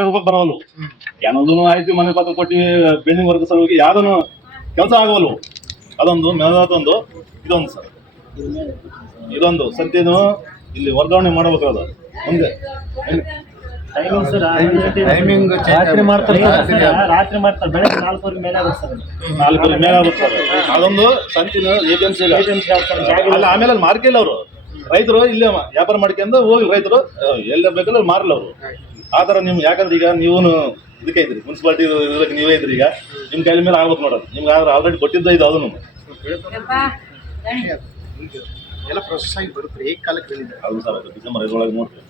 ಕಾರ್ಯರೂಪಕ್ಕೆ ಬರವಲ್ಲು. ಏನೊಂದು ಆಯ್ತು ಮನೆ ಪತ್ರ ಕೊಟ್ಟು ಬಿಲ್ಡಿಂಗ್ ವರ್ಕ್ ಸಲುವಾಗಿ ಯಾವ್ದನ್ನು ಕೆಲಸ ಆಗವಲ್ಲು. ಅದೊಂದು ಮೇಲದೊಂದು ಇದೊಂದು ಸರ್, ಇದೊಂದು ಸಂತಿನು ಇಲ್ಲಿ ವರ್ಗಾವಣೆ ಮಾಡಬೇಕಾದ ಮುಂದೆ ಟೈಮಿಂಗ್ ರಾತ್ರಿ ಮಾಡ್ತಾರೆ ಬೆಳಗ್ಗೆ 4 ಮೇಲೆ ಆಗುತ್ತೆ ಸರ್. 4 ಮೇಲೆ ಆಗುತ್ತೆ ಸರ್. ಅದೊಂದು ಸಂತಿನ APMC ಅಲ್ಲ. ಆಮೇಲೆ ಅಲ್ಲಿ ಮಾರ್ಕಿಲ್ಲ ಅವರು ರೈತರು ಇಲ್ಲೇ ವ್ಯಾಪಾರ ಮಾಡ್ಕೊಂಡು ಹೋಗಿ ರೈತರು ಎಲ್ಲ ಬೇಕಲ್ಲ ಮಾರಲ್ಲ ಅವರು. ಆ ಥರ ನಿಮ್ಗೆ ಯಾಕಂದ್ರೆ ಈಗ ನೀವು ಇದಕ್ಕೆ ಇದ್ರಿ ಮುನ್ಸಿಪಾಲಿಟಿ ಇದಕ್ಕೆ ನೀವೇ ಇದ್ರಿ. ಈಗ ನಿಮ್ಮ ಕೈಲ ಮೇಲೆ ಆಗ್ಬೇಕು ನೋಡೋದು. ನಿಮ್ಗೆ ಆದ್ರೆ ಆಲ್ರೆಡಿ ಕೊಟ್ಟಿದ್ದ ಇದು ಅದನ್ನು ಎಲ್ಲ ಪ್ರೊಸೆಸ್ ಆಗಿ ಬರುತ್ತೆ. ಏಕ ಕಾಲಕ್ಕೆ ಹೌದು ಸರ್. ಡಿಸೆಂಬರ್ 5 ಒಳಗೆ ನೋಡ್ರಿ.